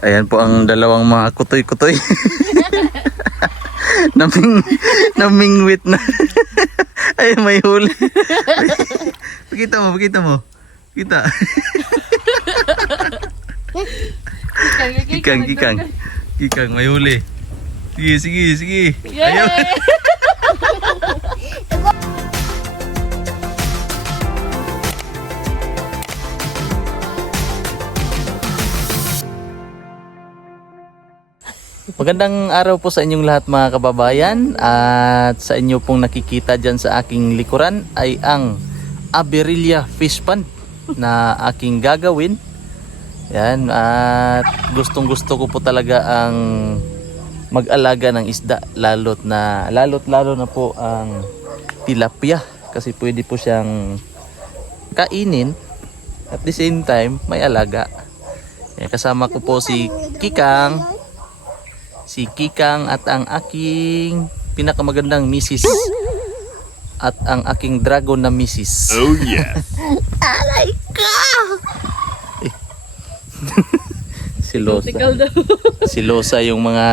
Ayan po ang dalawang mga kutoy-kutoy. Namingwit na. Ay, may huli. Pakita mo, pakita mo. Kita. Kikang, may huli. Sige. Ayaw. Magandang araw po sa inyong lahat mga kababayan, at sa inyo pong nakikita dyan sa aking likuran ay ang Aberilla Fish Pond na aking gagawin. Yan, at gustong gusto ko po talaga ang mag-alaga ng isda, lalo na po ang tilapia, kasi pwede po siyang kainin at the same time may alaga. Yan, kasama ko po si Kikang at ang aking pinakamagandang misis at ang aking dragon na misis. Oh yeah. Aray ka! Silosa yung mga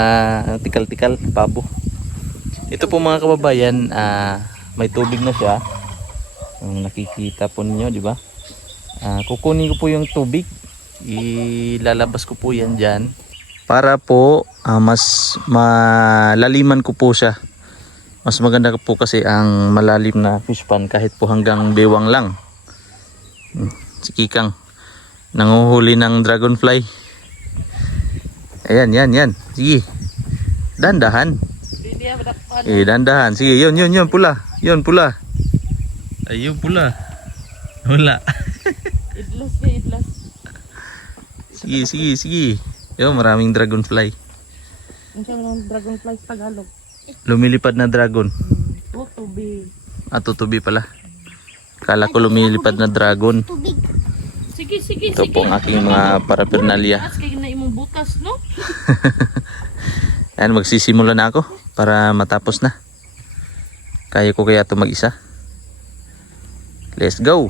tikal-tikal, pabo. Ito po mga kababayan, may tubig na siya. Nakikita po ninyo, di ba? Kukunin ko po yung tubig. Ilalabas ko po yan dyan. Para po mas malaliman ko po siya. Mas maganda po kasi ang malalim na fish pond kahit po hanggang bewang lang. Si Kikang nanguhuli ng dragonfly. Ayan, yan. Sige. Dandahan. Dandahan. Sige, yun, pula. Yun, pula. Ayun, pula. Wala. Idlas. Sige. Yo, maraming dragonfly. Ang siya ng dragonfly sa Tagalog. Lumilipad na dragon. Tutubi. Tutubi pala. Kala ko lumilipad na dragon. Sige. Ito po ang aking mga paraphernalia. Kaya na imong butas, no? Ayan, magsisimula na ako para matapos na. Kaya ko kaya ito mag-isa. Let's go!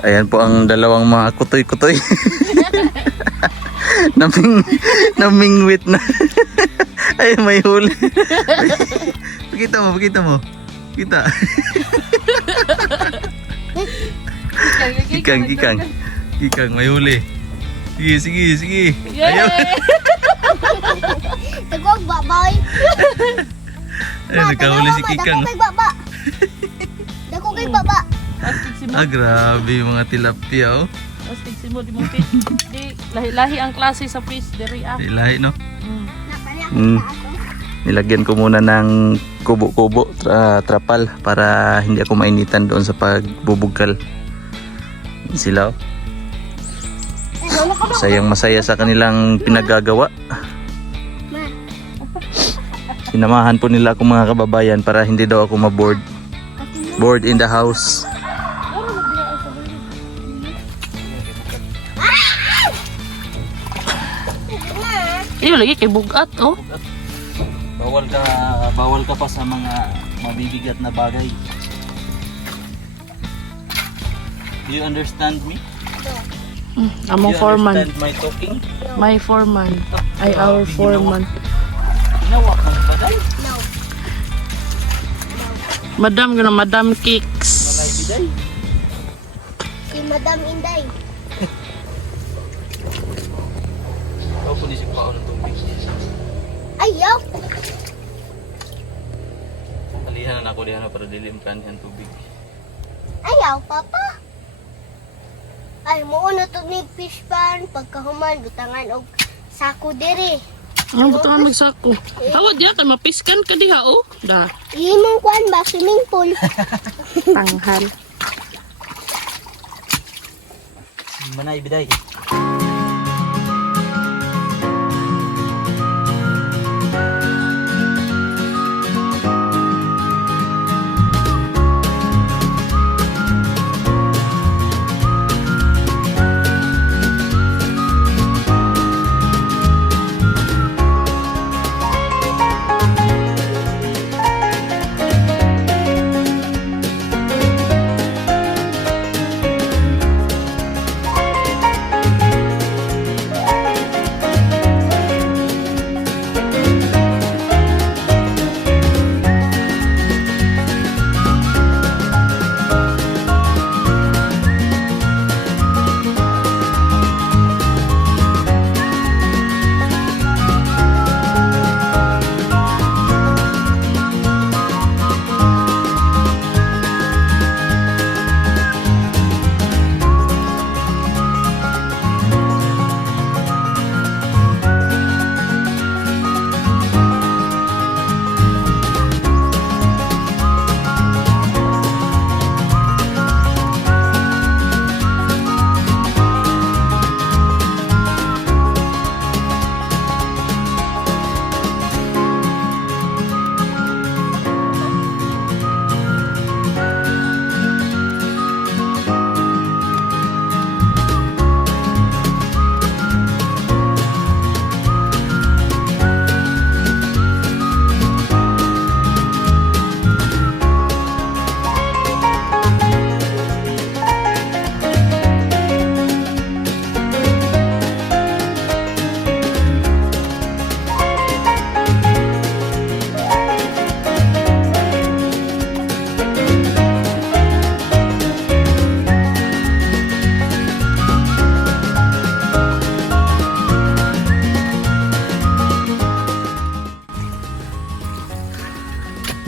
Ayan po ang dalawang mga kutoy-kutoy. Namingwit na. Ay, may huli. Pakita mo. Kita. Kikang, may huli. Sige. Ayaw. Tagwag baboy. Ay, nakahuli si Kikang. Dako kay baba. Grabe yung mga tilapia, oh. Astig si mo, di mo fit. Di, lahi ang klase sa fish. Diri Lahi, no? Nilagyan ko muna ng kubo-kubo, trapal, para hindi ako mainitan doon sa pagbubugkal. Sila, oh. Masaya sa kanilang pinagagawa. Sinamahan po nila ako mga kababayan para hindi daw ako maboard. Bored in the house. Iyo lagi kay bugat, oh. Bawal ka pa sa mga mabibigat na bagay. Do you understand me? Among Do you foreman. understand my talking? My foreman. Ay, our foreman. Ginawa ka ng bagay? Madam Kicks. Malay biday? Si Madam Inday. Ikaw po nisip pa ako ng tubig. Ayaw. Alihan na ako diyan para dilimkan yung tubig. Ayaw, papa. Ay, muuna to ni fish pan. Pagkahuman, butangan og sako diri. Ano ba ito magsako? Tawad diya, kay mapiskan ka diha, oh. Da, Imong kuan ba? Swimming pool. tanghal. Manay biday.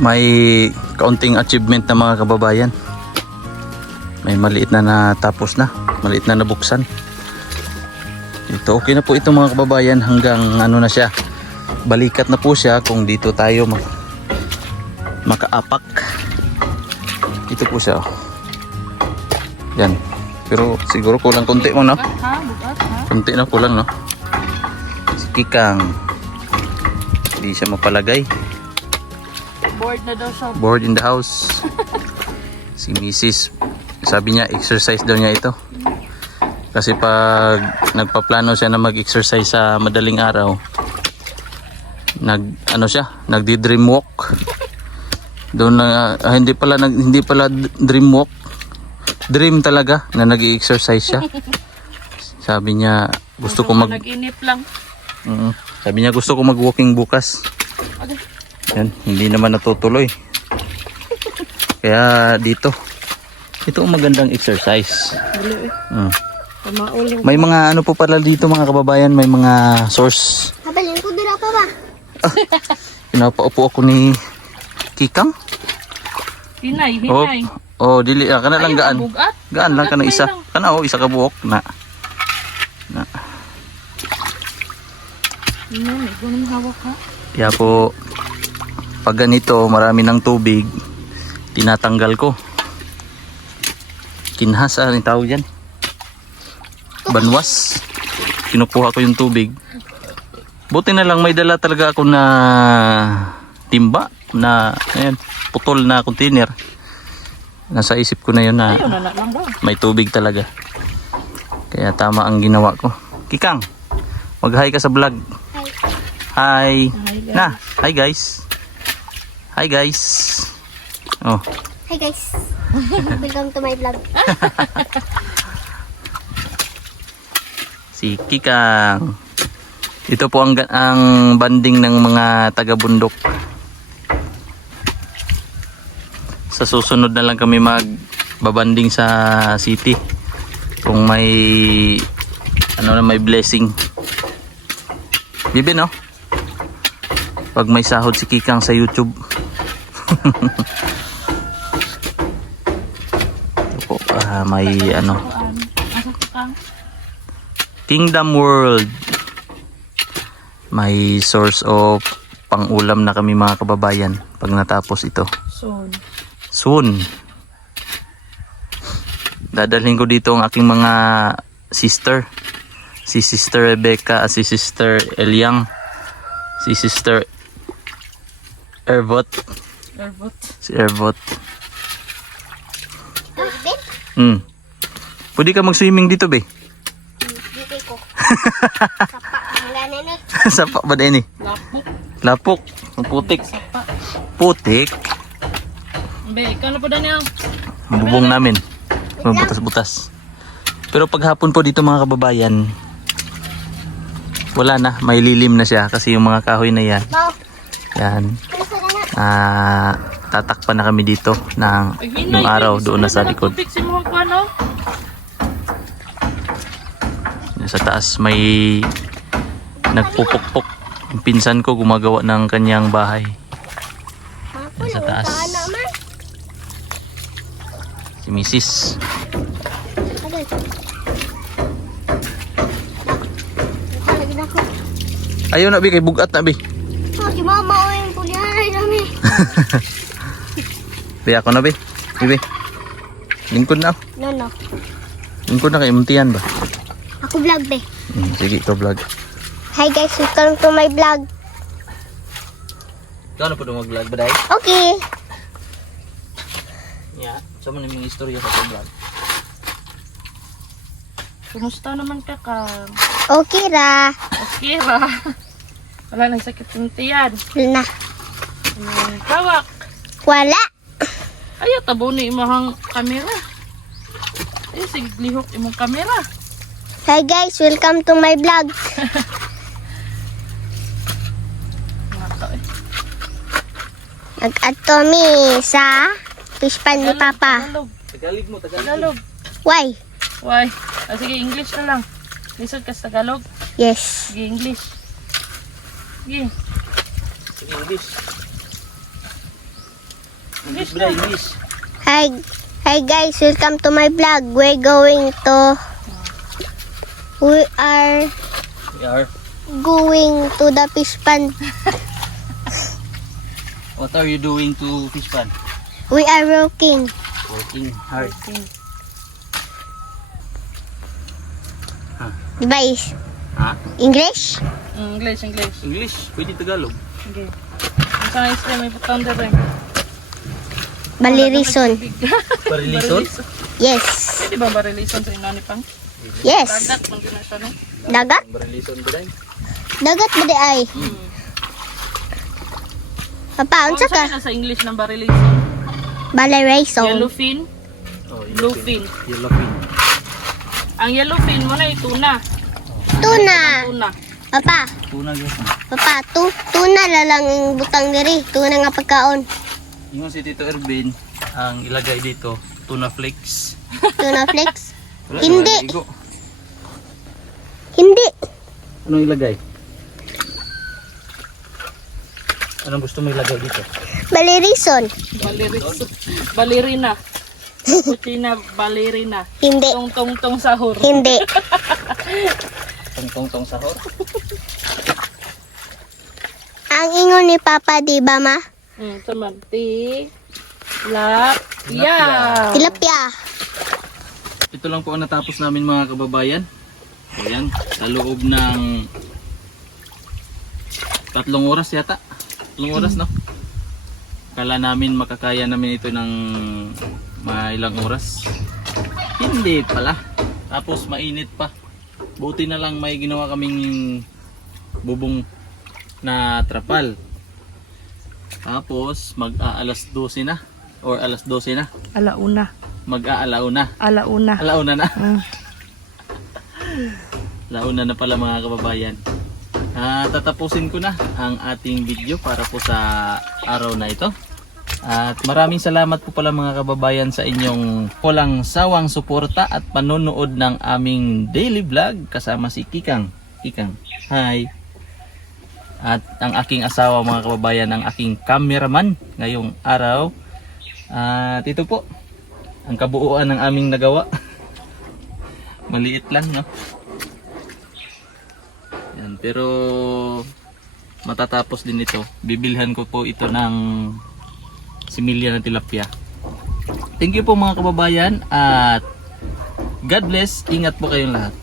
May kaunting achievement na mga kababayan. May maliit na natapos na, maliit na nabuksan. Ito okay na po ito mga kababayan, hanggang ano na siya, balikat na po siya kung dito tayo makaapak. Ito po siya, oh. Yan, pero siguro kulang konti mo, no? Ha, bukas ha. Konti na kulang, no? Si Kikang, hindi siya mapalagay. Bored na daw siya. Bored in the house. Si Mrs. sabi niya exercise daw niya ito. Kasi pag nagpaplano siya na mag-exercise sa madaling araw, nagdi-dream walk. Doon na hindi pala dream walk. Dream talaga na nag-exercise siya. Sabi niya gusto ko nag-inip lang. Sabi niya gusto ko mag-walking bukas. Okay. Yan, hindi naman natutuloy. Kaya dito, ito ang magandang exercise. Dili eh. Pamauling. May mga ano po pala dito mga kababayan, may mga source. Habalin ko dira pa ba? Pinapaupo ako ni Kikang. Hinay. Dili kana lang gaan. Bugat. Gaan lang kana isa. Kana isa ka buok na. Hinay, gunong hawak ha. Kaya po pag ganito marami ng tubig, tinatanggal ko. Kinhas ang tawag yan. Banwas. Kinukuha ko yung tubig. Buti na lang may dala talaga ako na timba na ayan, putol na container. Nasa isip ko na yun na may tubig talaga. Kaya tama ang ginawa ko. Kikang, mag-hi ka sa vlog. Hi. Na, hi guys. Hi guys. Oh. Hi guys. Welcome to my vlog. Si Kikang. Ito po ang banding ng mga taga-bundok. Sa susunod na lang kami magbabanding sa city. Kung may may blessing. Bibi, no? Pag may sahod si Kikang sa YouTube. Ito po, may Kingdom World. May source of pang-ulam na kami mga kababayan pag natapos ito. Soon. Dadalhin ko dito ang aking mga sister. Si Sister Rebecca at si Sister Eliang. Si Sister Ervot. Si Ervot. Pwede ka mag-swimming dito, be? Dito ko. Sapa. Ang ganin eh. Sapa ba din eh? Lapok. Ang putik. Putik. Be, ikaw na po Daniel. Ang bubong namin. Butas-butas. Pero paghapon po dito mga kababayan, wala na. May lilim na siya kasi yung mga kahoy na yan. Mau. Yan. Ano sa na? Tatakpan na kami dito ng yung araw doon na sa likod. Tubig si mo ko ano? Sa taas may nagpupukpok. Yung pinsan ko gumagawa ng kanyang bahay. Ako Sa na. taas. Saan naman? Si Mrs. Agad. Lagi na ako. Ayaw na, Bi. Kay bugat na, Bi. Oh, si mama o yung pulihan kami. Bi, ako na, Bi. Bi. Lingkod na. No. Lingkod na kay muntihan ba? Ako vlog be. Sige, ito vlog. Hi guys, welcome to my vlog. Ikaw na po na mag-vlog ba, Day? Okay. Yeah. Saan mo na yung istorya sa ito vlog? Kumusta naman ka Kang? Okay ra. Okay ra. Wala nang sakit ng tiyan. Na. Kawak. Wala. Ayaw tabo ni imong kamera. Eh, sige lihok imong kamera. Hi guys, welcome to my vlog. Mata eh. Nag-ato mi sa fish pan ni Papa. Tagalog. Tagalog mo, Tagalog. Why? Why? Sige, English na lang. Lisod ka sa Tagalog. Yes. Sige, English. Sige. Sige, English. English Bra, na. English. Hi guys, welcome to my vlog. We are We are. going to the fish pan. What are you doing to fish pan? We are working. Working hard. Diba is Ha? English? English. English? Pwede Tagalog. Okay. Ang sa ice cream, may putang na rin. Balirison. Parilison? Yes. Pwede ba barilison sa inani pang? Yes. Dagat, mag na siya, no? Dagat? Parilison ba, Day? Dagat ba di ay? Papa, unsa Kung saan ka? na sa English ng barilison? Balirison. Yellowfin. Oh, Bluefin. Yellowfin. Ang yellowfin mo na tuna. Tuna. Tuna. Papa, Tuna gyud. tuna na lang ang butang diri. Tuna nga pagkaon. Yung si Tito Ervin, ang ilagay dito, tuna flakes. Tuna flakes. Wala, Hindi. wala igo. Hindi. Anong ilagay? Anong gusto mo ilagay dito? Balirison. Balerina. Putina balerina. Hindi. Tong sahur. Hindi. Tong sahor. Ang ingon ni Papa, di ba ma? Saman. Tilapia. Tilapia. Ito lang po ang natapos namin mga kababayan. Ayan, sa loob ng 3 oras yata. 3 oras, no? Kala namin makakaya namin ito ng mga ilang oras. Hindi pala. Tapos mainit pa. Buti na lang may ginawa kaming bubong na trapal. Tapos mag-aalas 12 na or alas 12 na. Alauna. Mag-aalauna. Alauna. Alauna na. Launa na pala mga kababayan. Tatapusin ko na ang ating video para po sa araw na ito. At maraming salamat po pala mga kababayan sa inyong walang sawang suporta at panonood ng aming daily vlog kasama si Kikang. Kikang, hi! At ang aking asawa mga kababayan, ang aking cameraman ngayong araw. At ito po, ang kabuuan ng aming nagawa. Maliit lang, no? Yan, pero matatapos din ito, bibilhan ko po ito ng similya na tilapia. Thank you po mga kababayan at God bless. Ingat po kayong lahat.